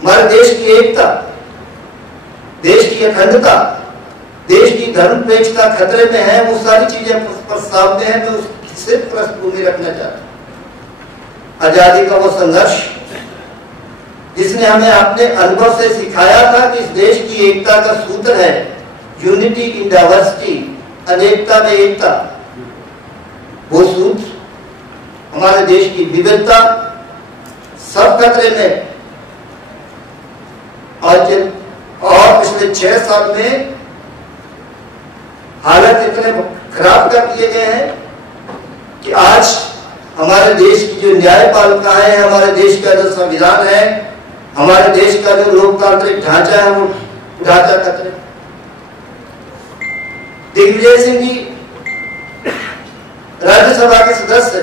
हमारे देश की एकता, देश की अखंडता, देश की धर्मनिरपेक्षता खतरे में है, वो सारी चीजें प्रस्ताव में है। मैं उसकी सिर्फ पृष्ठभूमि रखना चाहता हूं। आजादी का वो संघर्ष जिसने हमें अपने अनुभव से सिखाया था कि इस देश की एकता का सूत्र है यूनिटी इन डाइवर्सिटी, अनेकता में एकता। वो सूत्र हमारे देश की विविधता सब खतरे में। और पिछले 6 साल में हालत इतने खराब कर दिए गए हैं कि आज हमारे देश की जो न्यायपालिका है, हमारे देश का जो संविधान है, हमारे देश का जो लोकतांत्रिक ढांचा है, वो ढांचा खतरे। दिग्विजय सिंह जी राज्यसभा के सदस्य,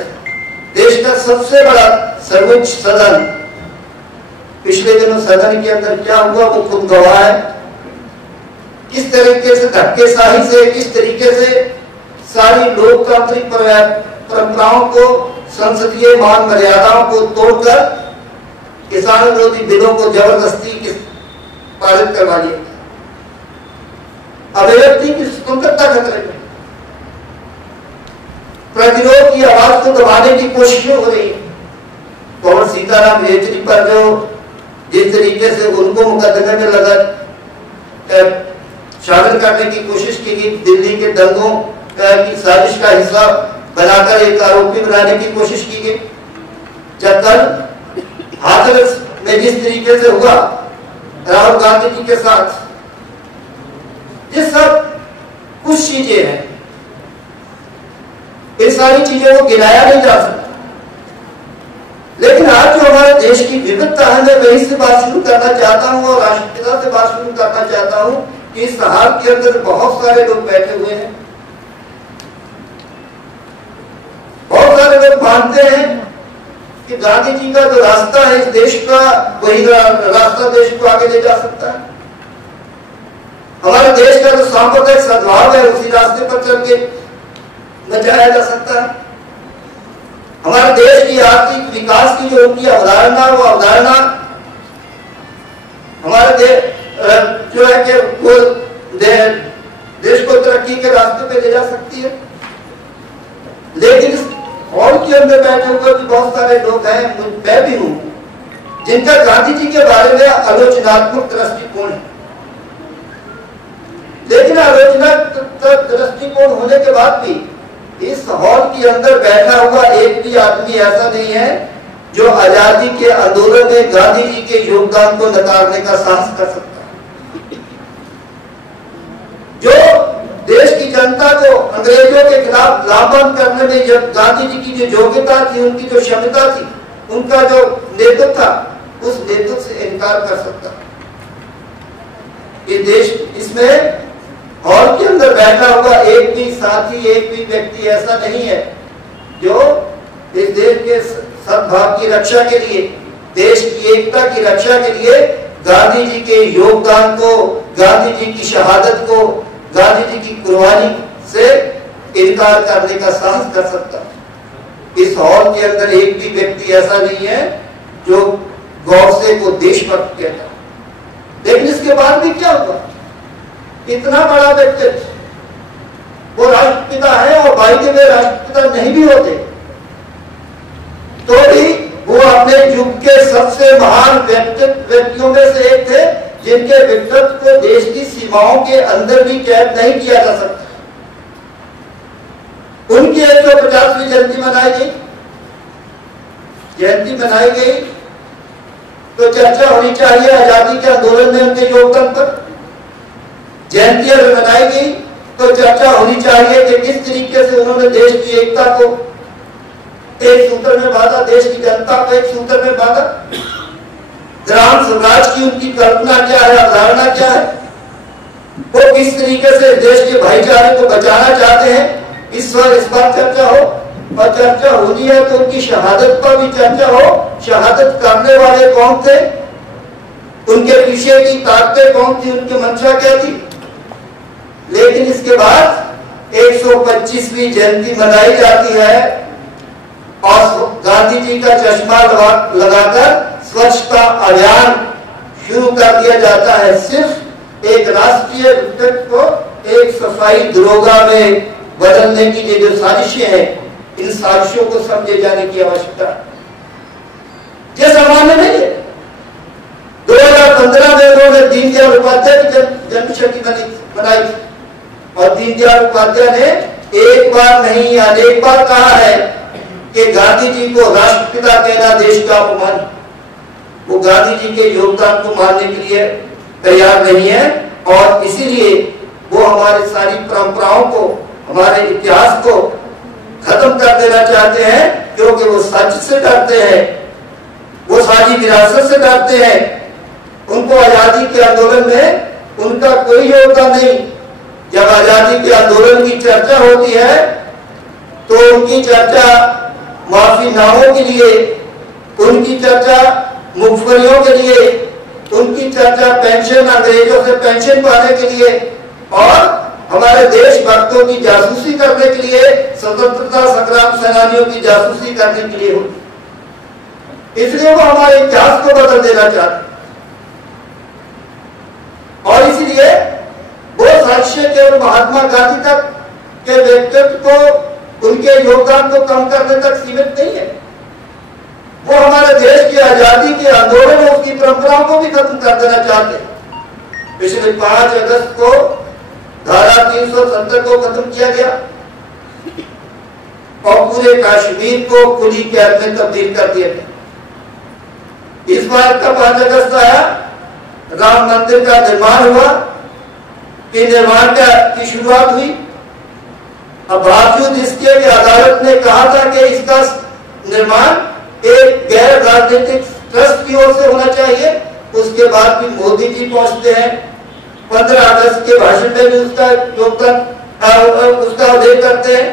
देश का सबसे बड़ा सर्वोच्च सदन, पिछले दिनों सदन के अंदर क्या हुआ वो खुद गवाह है। किस तरीके से धक्केशाही से, किस तरीके से सारी लोकतांत्रिक परंपराओं को, संसदीय मान मर्यादाओं को तोड़कर किसान विरोधी बिलों को जबरदस्ती पारित करवा लिया। अभिव्यक्ति की स्वतंत्रता खतरे में, प्रतिरोध की आवाज को दबाने की कोशिश हो रही है। पवन सीताराम येचुरी पर जो जिस तरीके से उनको मुकदमे में लगा शामिल करने की कोशिश की गई, दिल्ली के दंगों की साजिश का हिस्सा बनाकर एक आरोपी बनाने की कोशिश की गई। जब कल हाथरस में जिस तरीके से हुआ राहुल गांधी जी के साथ, ये सब कुछ चीजें हैं, ये सारी चीजों को गिनाया नहीं जा सकता। लेकिन आज जो हमारे देश की विविधता है, मैं वहीं से बात शुरू करना चाहता हूं और राष्ट्रपिता से बात शुरू करना चाहता हूं कि इस हाल के अंदर बहुत सारे लोग बैठे हुए हैं, बहुत सारे लोग मानते हैं कि गांधी जी का जो रास्ता है इस देश का, वही रास्ता देश को आगे ले जा सकता है। हमारे देश का जो सांप्रदायिक सद्भाव है उसी रास्ते पर चल के बचाया जा सकता है। हमारे देश की आर्थिक विकास की जो उनकी अवधारणा, वो अवधारणा हमारे देश जो है कि वो देश को तरक्की के रास्ते पे ले जा सकती है। लेकिन इस हॉल के अंदर बैठे हुए भी बहुत सारे लोग हैं, मैं भी हूं, जिनका गांधी जी के बारे में आलोचनात्मक दृष्टिकोण है। लेकिन आलोचनात्मक दृष्टिकोण होने के बाद भी इस हॉल के अंदर बैठा हुआ एक भी आदमी ऐसा नहीं है जो आजादी के आंदोलन में गांधी जी के योगदान को नकारने का साहस कर सकता है। जो देश की जनता को अंग्रेजों के खिलाफ लामबंद करने में जब गांधी जी की जो योग्यता थी, उनकी जो क्षमता थी, उनका जो नेतृत्व था, उस नेतृत्व से इनकार कर सकता है। ये देश, इसमें हॉल के अंदर बैठा हुआ एक भी साथी, एक भी व्यक्ति ऐसा नहीं है जो इस देश के सद्भाव की रक्षा के लिए, देश की एकता की रक्षा के लिए गांधी जी के योगदान को, गांधी जी की शहादत को, गांधी जी की कुर्बानी से इनकार करने का साहस कर सकता। इस हॉल के अंदर एक भी व्यक्ति ऐसा नहीं है जो गौरसे को देशभक्त कहता। लेकिन इसके बाद भी क्या हुआ? इतना बड़ा व्यक्तित्व, वो राष्ट्रपिता है और भाई के वे राष्ट्रपिता नहीं भी होते तो भी वो अपने युग के सबसे महान व्यक्तियों में से एक थे, जिनके व्यक्तित्व को देश की सीमाओं के अंदर भी कैद नहीं किया जा सकता। उनकी 150वीं जयंती मनाई गई, तो चर्चा होनी चाहिए आजादी के आंदोलन में उनके योगदान पर। जयंतियां मनाई गई तो चर्चा होनी चाहिए कि किस तरीके से उन्होंने देश की एकता को एक सूत्र में बांधा, देश की जनता को एक सूत्र में बांधा। ग्राम स्वराज की उनकी कल्पना क्या है, अवधारणा क्या है, वो किस तरीके से देश के भाईचारे को बचाना चाहते हैं, इस बार चर्चा हो। और चर्चा होनी है तो उनकी शहादत पर भी चर्चा हो। शहादत करने वाले कौन थे, उनके पीछे की ताकतें कौन थी, उनकी मंशा क्या थी। लेकिन इसके बाद 125वीं जयंती मनाई जाती है और गांधी जी का चश्मा लगाकर स्वच्छता अभियान शुरू कर दिया जाता है सिर्फ एक राष्ट्रीय विपक्ष को एक सफाई दरोगा में बदलने की ये जो साजिशें हैं, इन साजिशों को समझे जाने की आवश्यकता है। ये सामान्य नहीं है। 2015 में उन्होंने दीनदयाल उपाध्याय की जन्मशती बनाई और दीनदयाल उपाध्याय ने एक बार नहीं अनेक बार कहा है कि गांधी जी को राष्ट्रपिता कहना देश का अपमान। वो गांधी जी के योगदान को मानने के लिए तैयार नहीं है और इसीलिए वो हमारी सारी परंपराओं को, हमारे इतिहास को खत्म कर देना चाहते हैं, क्योंकि वो सच से डरते हैं, वो साझी विरासत से डरते हैं। उनको आजादी के आंदोलन में उनका कोई योगदान नहीं। जब आजादी के आंदोलन की चर्चा होती है तो उनकी चर्चा माफीनामों के लिए, उनकी चर्चा मुखबरियों के लिए, उनकी चर्चा पेंशन, अंग्रेजों से पेंशन पाने के लिए और हमारे देशभक्तों की जासूसी करने के लिए, स्वतंत्रता संग्राम सेनानियों की जासूसी करने के लिए होती। इसलिए वो हमारे इतिहास को बदल देना चाहते और इसलिए वो साक्ष्य केवल महात्मा गांधी तक के व्यक्तित्व को, उनके योगदान को कम करने तक सीमित नहीं है। वो हमारे देश की आजादी के आंदोलन और उसकी परंपराओं को भी खत्म कर देना चाहते हैं। पिछले 5 अगस्त को धारा 370 को खत्म किया गया और पूरे कश्मीर को खुली कैद में तब्दील कर दिया गया। इस बार का 5 अगस्त आया, राम मंदिर का निर्माण हुआ, कि निर्माण की शुरुआत हुई। अब बावजूद इसके कि अदालत ने कहा था कि इसका निर्माण एक गैर राजनीतिक ट्रस्ट की ओर से होना चाहिए, उसके बाद भी मोदी जी पहुंचते हैं। 15 अगस्त के भाषण में भी उसका योगदान, उसका उल्लेख करते हैं।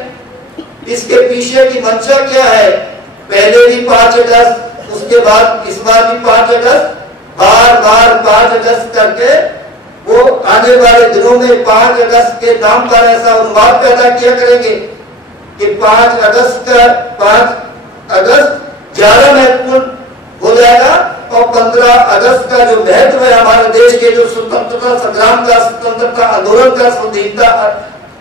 इसके पीछे की मंशा क्या है? पहले भी 5 अगस्त, उसके बाद इस बार भी 5 अगस्त, बार बार 5 अगस्त करके वो आने वाले दिनों में 5 अगस्त के नाम पर ऐसा उन्माद पैदा किया करेंगे कि 5 अगस्त 11 महत्वपूर्ण हो जाएगा और 15 अगस्त का जो महत्व है हमारे देश के, जो स्वतंत्रता संग्राम का, स्वतंत्रता आंदोलन का, स्वाधीनता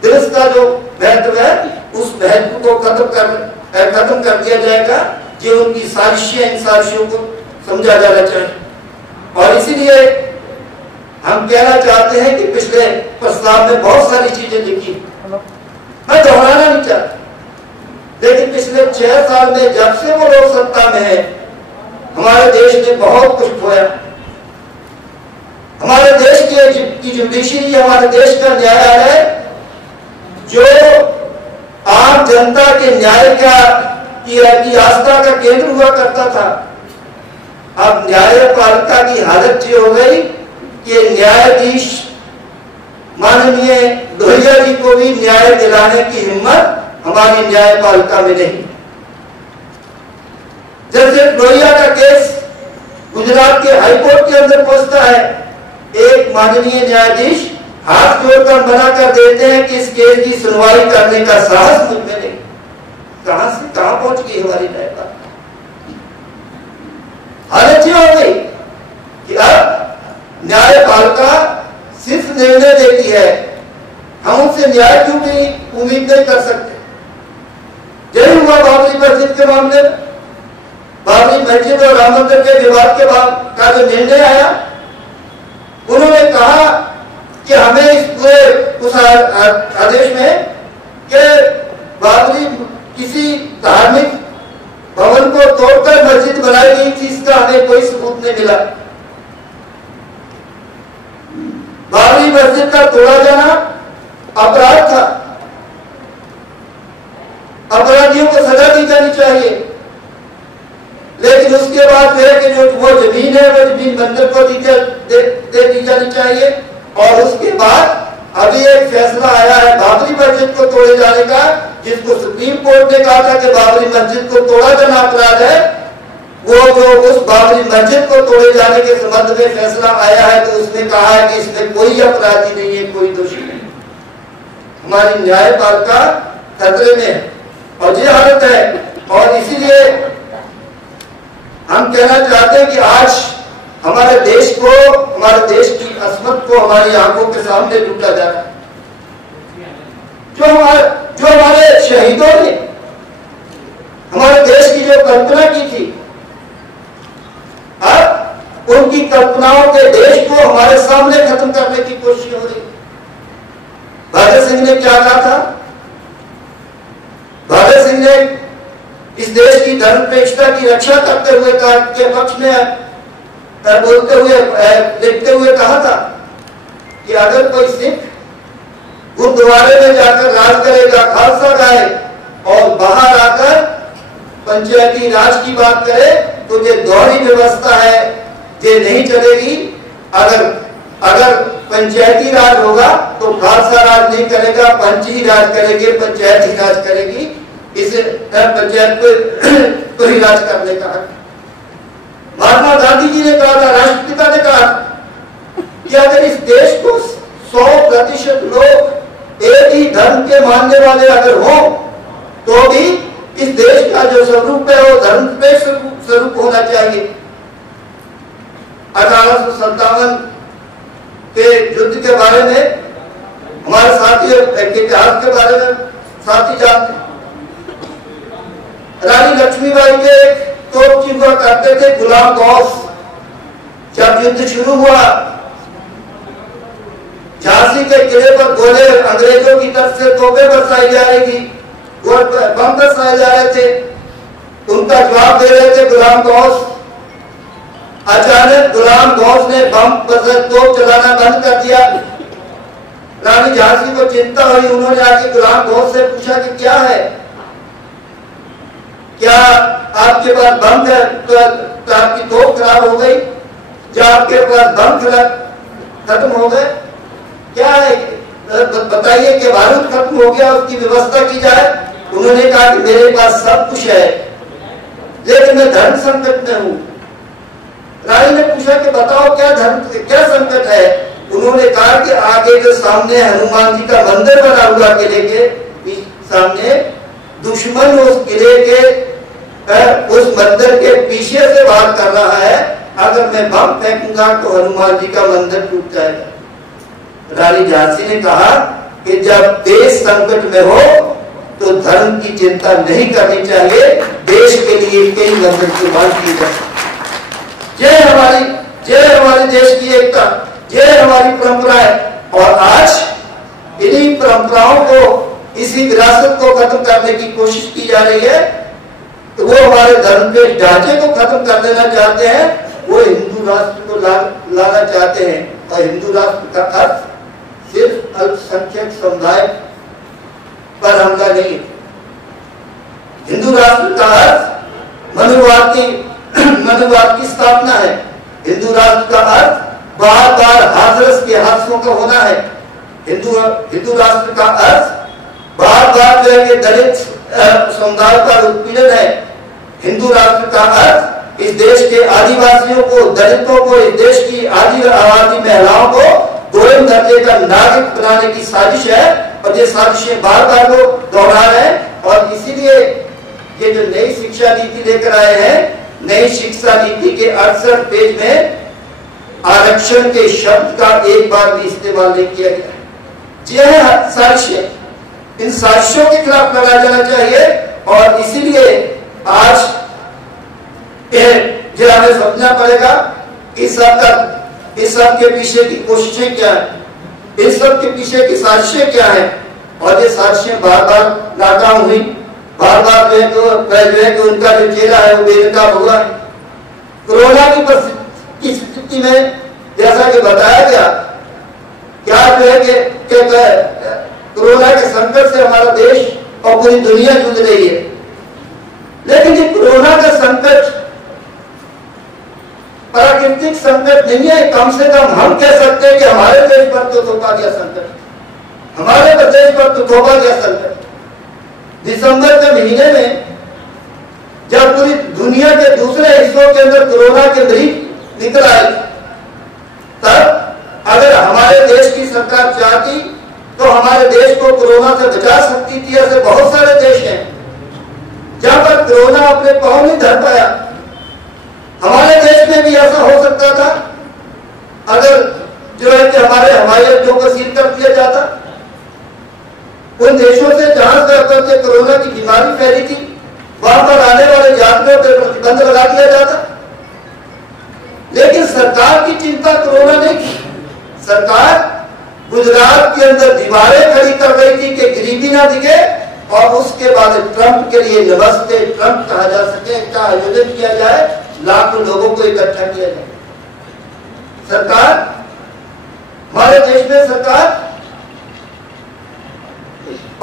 दिवस का जो महत्व है, उस महत्व को खत्म कर दिया जाएगा। ये उनकी साजिशें, इन साजिशों को समझा जाना चाहिए और इसीलिए हम कहना चाहते हैं कि पिछले प्रस्ताव में बहुत सारी चीजें लिखी, मैं दोहराना नहीं चाहता, लेकिन पिछले 6 साल में जब से वो लोग सत्ता में है, हमारे देश ने बहुत कुछ खोया। हमारे देश की जुडिशरी, हमारे देश का न्यायालय जो आम जनता के न्याय की आस्था का केंद्र हुआ करता था, अब न्यायपालिका की हालत ये हो गई कि न्यायाधीश माननीय लोहिया जी को भी न्याय दिलाने की हिम्मत हमारी न्यायपालिका में नहीं। जैसे लोहिया का केस गुजरात के हाईकोर्ट के अंदर पहुंचता है, एक माननीय न्यायाधीश हाथ जोड़कर मना कर देते हैं कि इस केस की सुनवाई करने का साहस मुझ में नहीं। कहां से कहां पहुंच गई हमारी न्यायपालिका? हालत ये हो गई कि अब न्यायपालिका सिर्फ निर्णय देती है, हम उनसे न्याय क्यों नहीं उम्मीद नहीं कर सकते। यही हुआ बाबरी मस्जिद के मामले में। बाबरी मस्जिद और राम मंदिर के विवाद के बाद का जो निर्णय आया, उन्होंने कहा कि हमें इस पूरे उस आदेश में कि बाबरी किसी धार्मिक भवन को तोड़कर मस्जिद बनाई गई थी, इसका हमें कोई सबूत नहीं मिला। बाबरी मस्जिद का तोड़ा जाना अपराध था, अपराधियों को सजा दी जानी चाहिए, लेकिन उसके बाद जो है कि जो वो जमीन है वो जमीन मंदिर को दे दी जानी चाहिए। और उसके बाद अभी एक फैसला आया है बाबरी मस्जिद को तोड़े जाने का, जिसको सुप्रीम कोर्ट ने कहा था कि बाबरी मस्जिद को तोड़ा जाना अपराध है, वो जो उस बाबरी मस्जिद को तोड़े जाने के संबंध में फैसला आया है तो उसने कहा है कि इसमें कोई अपराधी नहीं है, कोई दोषी नहीं। हमारी न्यायपालिका खतरे में है और ये हालत है। और इसीलिए हम कहना चाहते हैं कि आज हमारे देश को, हमारे देश की असमत को हमारी आंखों के सामने लूटा जा रहा है। जो हमारे शहीदों ने हमारे देश की जो कल्पना की थी, अब उनकी कल्पनाओं के देश को हमारे सामने खत्म करने की कोशिश हो रही। भगत सिंह ने क्या कहा था? भगत सिंह ने इस देश की धर्मनिरपेक्षता की रक्षा करते हुए के पक्ष में बोलते हुए, लिखते हुए कहा था कि अगर कोई सिख गुरुद्वारे में जाकर राज करेगा, खालसा गाए और बाहर आकर पंचायती राज की बात करे तो ये दोहरी व्यवस्था है, ये नहीं चलेगी। अगर पंचायती राज होगा तो खालसा राज नहीं करेगा, पंच ही राज करेंगे, पंचायती राज करेगी। इसे पंचायत को ही राज करने का हक। महात्मा गांधी जी ने कहा था, राष्ट्रपिता ने कहा कि अगर इस देश को 100% लोग एक ही धर्म के मानने वाले अगर हो तो भी इस देश का जो स्वरूप है वो धर्मनिरपेक्ष स्वरूप होना चाहिए। 1857 के युद्ध के बारे में हमारे साथी, इतिहास के बारे में साथी जानते। रानी लक्ष्मीबाई के तोपची हुआ करते थे गुलाम गौस। जब युद्ध शुरू हुआ, झांसी के किले पर गोले अंग्रेजों की तरफ से तोपें बरसाई जा रही थी, बम बरसाए जा रहे थे, उनका जवाब दे रहे थे गुलाम गौस। अचानक गुलाम गौस ने बम तोप चलाना बंद कर दिया। रानी झांसी को चिंता हुई, उन्होंने आके गुलाम गौस से पूछा कि क्या है, क्या आपके पास बम है तो आपकी तोप खराब हो गई, क्या आपके पास बम खत्म हो गए, क्या है बताइए कि बारूद खत्म हो गया, उसकी व्यवस्था की जाए। उन्होंने कहा कि मेरे पास सब कुछ है लेकिन मैं धर्म संकट में हूं। रानी ने पूछा कि बताओ क्या संकट है। उन्होंने कहा कि आगे जो सामने हनुमान जी का मंदिर बना हुआ किले के सामने, दुश्मन उस किले के उस मंदिर के पीछे से वार कर रहा है, अगर मैं बम फेंकूंगा तो हनुमान जी का मंदिर टूट जाएगा। रानी झांसी ने कहा कि जब देश संकट में हो तो धर्म की चिंता नहीं करनी चाहिए, देश के लिए कई मंदिर की मांग की जाए। जय हमारे देश की एकता, जय हमारी परंपराएं। और आज इन्हीं परंपराओं को, इसी विरासत को खत्म करने की कोशिश की जा रही है। तो वो हमारे धर्म के ढांचे को खत्म कर देना चाहते हैं, वो हिंदू राष्ट्र को लाना चाहते हैं। और हिंदू राष्ट्र का अर्थ सिर्फ अल्पसंख्यक समुदाय पर हमला नहीं। हिंदू राष्ट्र का अर्थ मनुवाद की स्थापना है। हिंदू राष्ट्र का अर्थ बार बार हाथरस के हादसों का होना है। हिंदू राष्ट्र का अर्थ बार बार जो है कि दलित समुदाय का उत्पीड़न है। हिंदू राष्ट्र का अर्थ इस देश के आदिवासियों को, दलितों को, इस देश की आदिवासी महिलाओं को दोयम दर्जे का नागरिक बनाने की साजिश है। और ये साजिशें बार बार लोग दोहरा रहे हैं। और इसीलिए ये जो नई शिक्षा नीति लेकर आए हैं, नई शिक्षा नीति के 68 पेज में आरक्षण के शब्द का एक बार भी इस्तेमाल नहीं किया गया। यह साजिशें, इन साजिशों के खिलाफ लड़ा जाना चाहिए। और इसीलिए आज ये हमें समझना पड़ेगा कि इस सब के पीछे की कोशिशें क्या है, इस सब के पीछे की साजिशें क्या है। और ये साजिशें बार बार नाकाम हुई, बार बार जो है कि उनका जो चेहरा है वो बेनकाब हुआ। कोरोना की स्थिति में जैसा कि बताया गया, क्या जो है कि कोरोना के संकट से हमारा देश और पूरी दुनिया जूझ रही है। लेकिन ये कोरोना का संकट प्राकृतिक संकट नहीं है। कम से कम हम कह सकते हैं कि हमारे देश पर तो थोपा गया संकट, हमारे प्रदेश पर तो थोपा गया संकट। दिसंबर के महीने में जब पूरी दुनिया के दूसरे हिस्सों के अंदर कोरोना के मरीज निकल आए, तब अगर हमारे देश की सरकार चाहती तो हमारे देश को कोरोना से बचा सकती थी। ऐसे बहुत सारे देश हैं जहां पर कोरोना अपने पांव नहीं धर पाया, हमारे देश में भी ऐसा हो सकता था अगर जो है कि हमारे हवाई अड्डों को सील कर दिया जाता। उन देशों से जहां से कोरोना की बीमारी फैली थी वहां पर आने वाले यात्रियों पर प्रतिबंध लगा दिया जाता। लेकिन सरकार की चिंता कोरोना नहीं थी। सरकार गुजरात के अंदर दीवारें खड़ी कर रही थी कि गरीबी ना दिखे और उसके बाद ट्रंप के लिए नमस्ते ट्रंप कहा जा सके, इसका आयोजन किया जाए, लाखों लोगों को इकट्ठा किया जाए। सरकार, हमारे देश में सरकार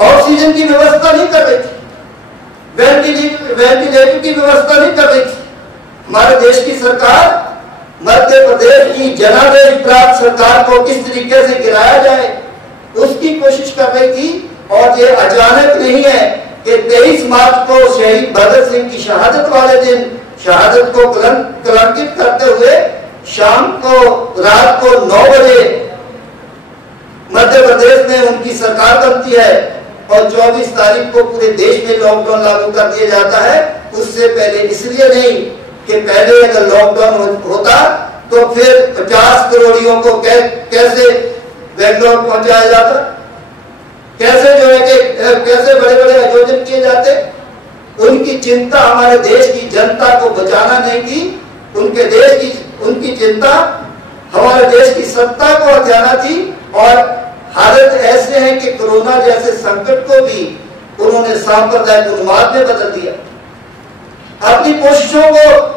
ऑक्सीजन की व्यवस्था नहीं कर रही थी, वेंटिलेटर की व्यवस्था नहीं कर रही थी। हमारे देश की सरकार मध्य प्रदेश की जनादेश प्राप्त सरकार को किस तरीके से गिराया जाए उसकी कोशिश कर रही थी। और ये अचानक नहीं है कि 23 मार्च को शहीद भगत सिंह की शहादत वाले दिन शहादत को कलंकित करते हुए शाम को रात को 9 बजे मध्य प्रदेश में उनकी सरकार बनती है और 24 तारीख को पूरे देश में लॉकडाउन लागू कर दिया जाता है। उससे पहले इसलिए नहीं कि पहले अगर लॉकडाउन होता तो फिर 50 करोड़ियों को कैसे बेंगलोर पहुंचाया जाता, कैसे जो है कि कैसे बड़े बड़े आयोजन किए जाते। उनकी चिंता हमारे देश की जनता को बचाना नहीं थी, उनकी चिंता हमारे देश की सत्ता को हथियाना थी। और हालत ऐसे है कि कोरोना जैसे संकट को भी उन्होंने सांप्रदायिक उन्माद में बदल दिया। अपनी कोशिशों को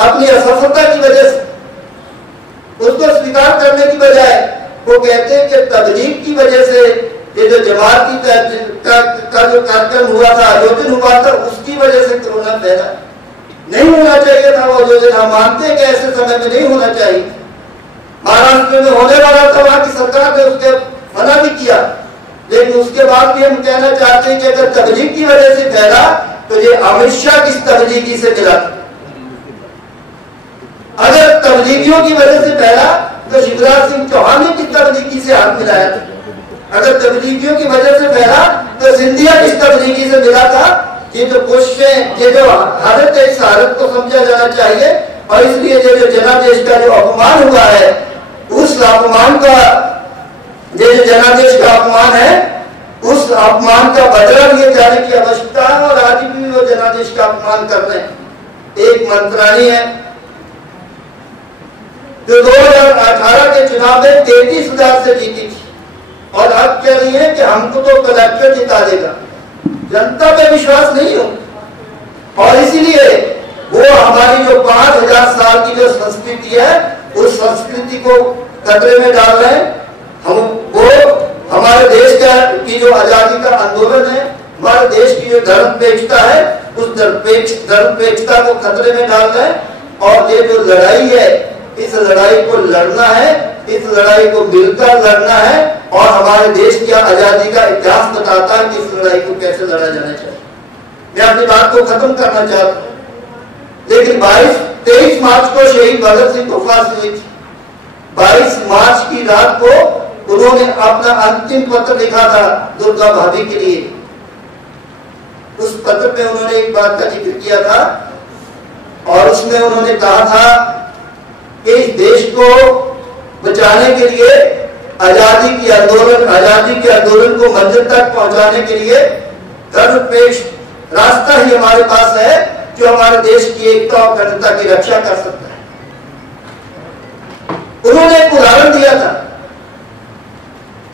अपनी असफलता की वजह से उसको स्वीकार करने की बजाय वो कहते हैं कि तबलीग की वजह से ये जो जमात का जो कार्यक्रम हुआ था, आयोजन हुआ था, उसकी वजह से कोरोना फैला। नहीं होना चाहिए था वो आयोजन। हम मानते हैं कि ऐसे समय में नहीं होना चाहिए। महाराष्ट्र में होने वाला था, वहां की सरकार ने उसके मना भी किया, लेकिन उसके बाद भी हम कहना चाहते हैं कि अगर तबलीग की वजह से फैला तो ये अमित शाह किस तबलीगी से मिला। अगर तबलीगियों की वजह से फैला तो शिवराज सिंह चौहान ने किस तबलीगी से हाथ मिलाया था। अगर तबलीगियों की वजह से फैला तो सिंधिया किस तबलीगी से मिला था। ये जो कोशिशें, ये जो हालत है, इस हालत को समझा जाना चाहिए। और इसलिए ये जो जनादेश का जो अपमान हुआ है, उस अपमान का, ये जो जनादेश का अपमान है, उस अपमान का बदला लिए जाने की आवश्यकता है। और आज भी वो जनादेश का अपमान कर रहे हैं। एक मंत्राणी है जो 2018 के चुनाव में 33,000 से जीती थी और अब कह रही है कि हमको तो कलेक्टर जिता देगा। जनता पे विश्वास नहीं हो और इसीलिए वो हमारी जो 5,000 साल की जो संस्कृति है, उस संस्कृति को खतरे में डाल रहे हैं। हम वो हमारे देश की जो आजादी का आंदोलन है, हमारे देश की जो धर्मपेक्षता है, उस धर्मपेक्षता को खतरे में डाल रहे हैं। और ये जो लड़ाई है, इस लड़ाई को लड़ना है, इस लड़ाई को मिलकर लड़ना है। और हमारे देश की आजादी का इतिहास बताता है कि इस लड़ाई को कैसे लड़ा जाना चाहिए। मैं अपनी बात को खत्म करना चाहता हूँ, लेकिन 23 मार्च को शहीद भगत सिंह को फांसी हुई थी। 22 मार्च की रात को उन्होंने अपना अंतिम पत्र लिखा था दुर्गा भाभी के लिए। उस पत्र में उन्होंने एक बात का जिक्र किया था और उसमें उन्होंने कहा था कि इस देश को बचाने के लिए आजादी के आंदोलन को मंजिल तक पहुंचाने के लिए धर्मनिरपेक्ष रास्ता ही हमारे पास है जो हमारे देश की एकता और अखंडता की रक्षा कर सकता है। उन्होंने एक उदाहरण दिया था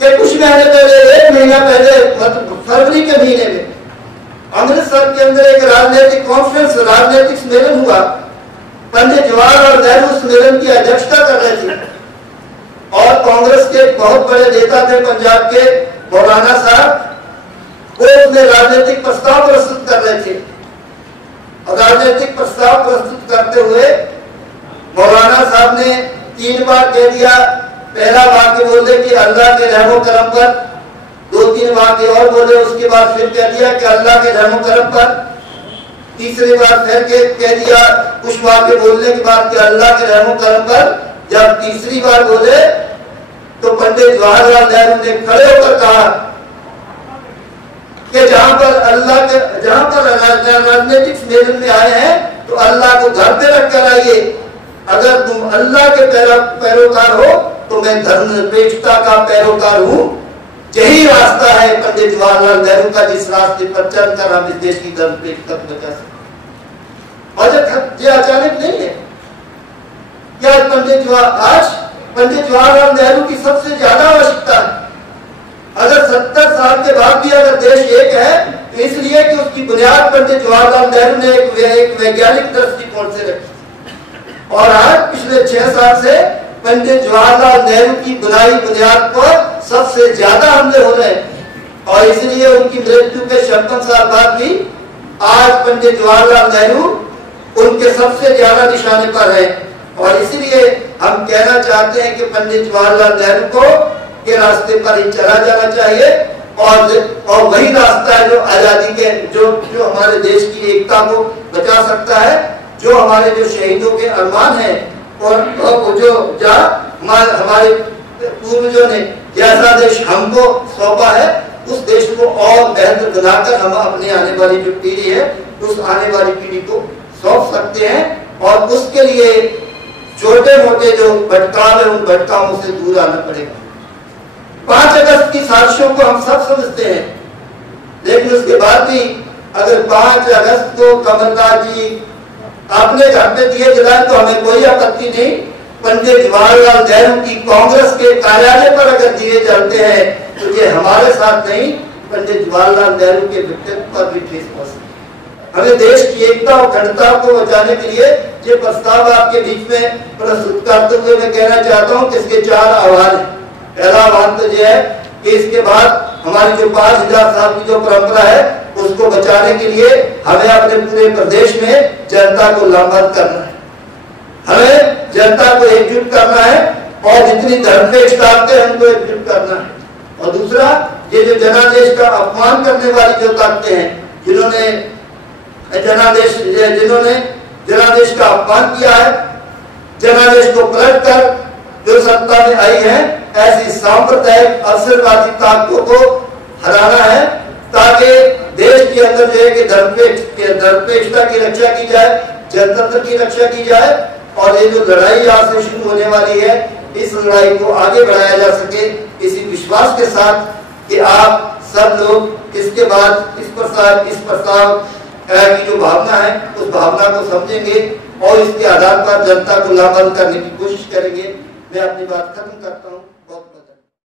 कि कुछ महीने पहले, 1 महीना पहले, मतलब फरवरी के महीने में अमृतसर के अंदर एक राजनीतिक कॉन्फ्रेंस, राजनीतिक सम्मेलन हुआ। पंडित जवाहरलाल नेहरू उस सम्मेलन की अध्यक्षता कर रहे थे और कांग्रेस के बहुत बड़े नेता थे पंजाब के मौलाना साहब, वो उसमें राजनीतिक प्रस्ताव प्रस्तुत कर रहे थे। और राजनीतिक प्रस्ताव प्रस्तुत करते हुए मौलाना साहब ने 3 बार कह दिया। पहला वाक्य बोले कि अल्लाह के रहमो करम पर, 2-3 वाक्य और बोले, उसके बाद फिर कह दिया कि अल्लाह के रहमो करम पर, तीसरी बार फिर कह दिया कुछ वाक्य बोलने के बाद कि अल्लाह के रहमो करम पर। जब तीसरी बार बोले तो पंडित जवाहरलाल नेहरू ने खड़े होकर कहा कि जहां पर राजनीतिक सम्मेलन में आए हैं तो अल्लाह को घर पे रख कर आइए। अगर तुम अल्लाह के पैरोकार हो तो मैं धर्मनिरपेक्षता का पैरोकार हूं। यही रास्ता है पंडित जवाहरलाल नेहरू का, जिस रास्ते पर चलकर हम इस देश की धर्मनिरपेक्षता को बचा सकते। और अचानक नहीं है क्या आज पंडित जवाहरलाल नेहरू की सबसे ज्यादा आवश्यकता है। अगर 70 साल के बाद भी अगर देश एक है तो इसलिए कि उसकी बुनियाद पंडित जवाहरलाल नेहरू ने एक वैज्ञानिक दृष्टिकोण से रखी। और आज पिछले 6 साल से पंडित जवाहरलाल नेहरू की बुनाई बुनियाद पर सबसे ज्यादा हमले हो रहे हैं। और इसलिए उनकी मृत्यु के 56 साल बाद भी आज पंडित जवाहरलाल नेहरू उनके सबसे ज्यादा निशाने पर है। और इसलिए हम कहना चाहते हैं कि पंडित जवाहरलाल नेहरू को के रास्ते पर ही चला जाना चाहिए। और वही रास्ता है जो आजादी के जो हमारे देश की एकता को बचा सकता है, जो हमारे जो शहीदों के अरमान हैं और जो हमारे पूर्वजों ने जैसा देश हमको सौंपा है उस देश को और बेहतर बनाकर हम अपने आने वाली जो पीढ़ी है उस आने वाली पीढ़ी को सौंप सकते हैं। और उसके लिए छोटे मोटे जो भटकाव है उन भटकावों से दूर आना पड़ेगा। 5 अगस्त की साजिशों को हम सब समझते हैं, लेकिन उसके बाद भी अगर 5 अगस्त को कमलनाथ जी अपने घर पे दिए जलाए तो हमें कोई आपत्ति नहीं। पंडित जवाहरलाल नेहरू की कांग्रेस के कार्यालय पर अगर दिए जलते हैं तो ये हमारे साथ नहीं, पंडित जवाहरलाल नेहरू के व्यक्तित्व पर भी ठेस पहुंचती है। हमें देश की एकता और अखंडता को बचाने के लिए ये प्रस्ताव आपके बीच में प्रस्तुत करते हुए मैं कहना चाहता हूँ कि इसके 4 आह्वान है। पहला आह्वान तो यह है कि इसके बाद हमारी जो 5000 साल की जो परंपरा है उसको बचाने के लिए हमें अपने पूरे प्रदेश में जनता को लामबंद करना है। हमें जनता को एकजुट करना है और जितनी धर्मनिरपेक्ष ताकतें हैं उनको एकजुट करना है। और दूसरा, ये जो जनादेश का अपमान करने वाली जो ताकतें हैं जिन्होंने जनादेश का अपमान किया है, जनादेश को पलट कर जो सत्ता में आई है, ऐसी सांप्रदायिक अवसरवादी ताकतों को हराना है ताकि देश के अंदर जो है कि धर्मनिरपेक्षता की रक्षा की जाए, जनतंत्र की रक्षा की जाए। और ये जो लड़ाई आज से शुरू होने वाली है इस लड़ाई को आगे बढ़ाया जा सके, इसी विश्वास के साथ कि आप सब लोग इसके बाद इस प्रस्ताव की जो भावना है उस भावना को समझेंगे और इसके आधार पर जनता को लामबंद करने की कोशिश करेंगे। मैं अपनी बात खत्म करता हूँ।